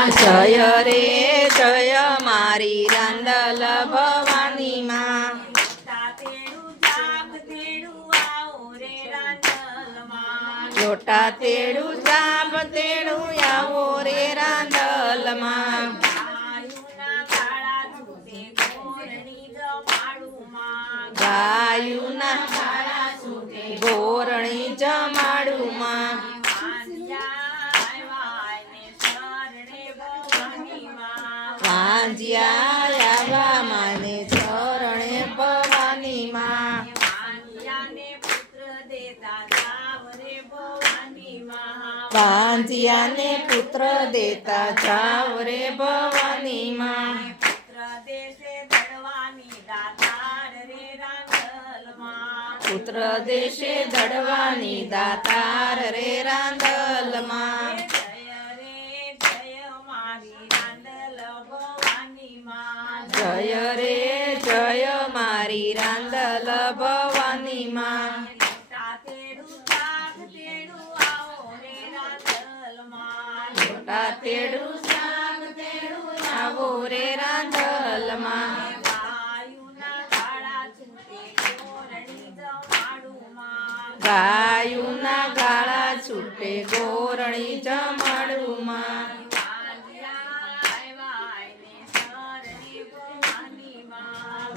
જય રે જય મારી રાંદલ ભવાની માં લોટા તેડું જાપ તેડું આવો રે રાંદલ માં ગાયુના ગોરણી જમાડું માં વાંજ્યા આવ્યા માને ચરણે ભવાની માં વાંજ્યાને પુત્ર દેતા જાવ રે ભવાની માં પુત્ર દેશે દડવાની દાતાર રે રાંદલ માં જય રે જય મારી રાંદલ ભવાની માં લોટા તેડું શાક તેડું આવો રે રાંદલ માં ગાયુના ગાળા છૂટે ગોરણી જમાડું માં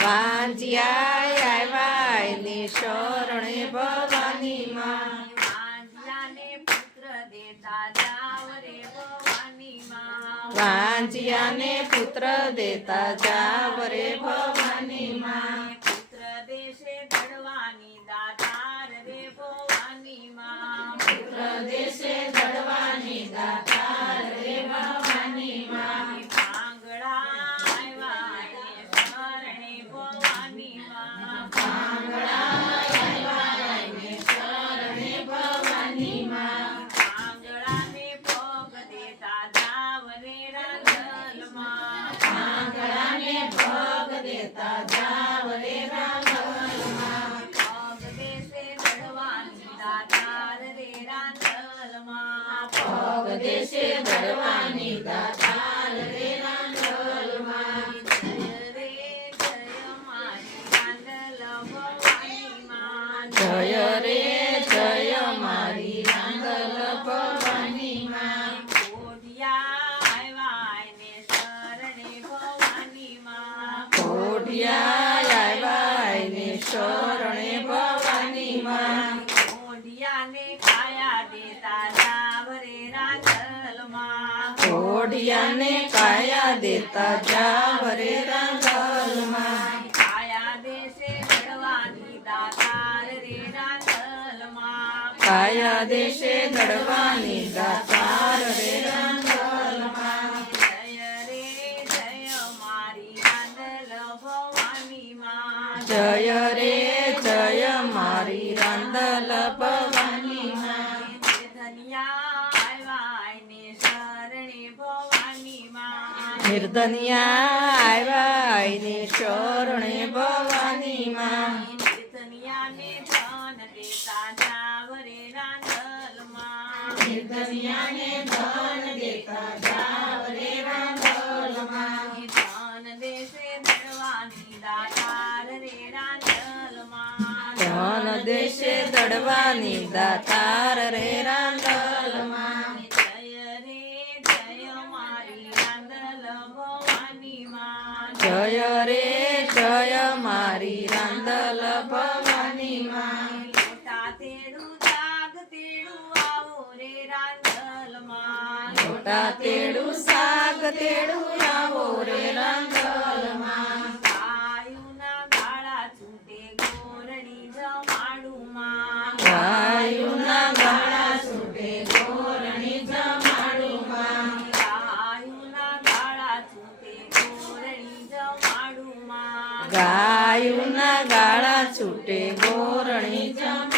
વાંજ્યા આવ્યા ને શરણે ભવાની માં વાંજ્યાને પુત્ર દેતા જાવ રે ભવાની માં પુત્ર દેશે દડવાની દાતાર રે ભવાની માં પુત્ર દેશે દડવાની દાતાર રે ભવાની માં દેશે દડવાની દાતાર રે રાંદલ માં જય રે જય મારી રાંદલ ભવાની માં કોઢિયા આવ્યા ને શરણે ભવાની માં કોઢિયાને કાયા દેતા જાવ રે રાંદલ માં કાયા દેશે દડવાની દાતાર રે રાંદલ માં કાયા દેશે દડવાની દાતાર રે રાંદલ માં જય રે જય મારી રાંદલ ભવાની માં જય રે જય મારી રાંદલ ભવાની માં નિર્ધનિયા આવ્યા ને શરણે ભવાની માં નિર્ધનિયાને ધન દેતા જાવ રે રાંદલ માં નિર્ધનિયાને ધન દેતા જાવ રે રાંદલ માં ધન દેશે દડવાની દાતાર રે રાંદલ માં ધન દેશે દડવાની દાતાર રે રાંદલ માં જય રે જય મારી રાંદલ ભવાની માં લોટા તેડું શાક તેડું આવો રે રાંદલ માં લોટા તેડું શાક તેડું આવો રે રાંદલ માં ગાયુના ગાળા છૂટે ગોરણી જમાડું માં ગાયુના ગાળા છૂટે ગોરણી જમાડું માં ગાયુના ગાળા છૂટે ગાયુના ગાળા છૂટે ગોરણી જમાડું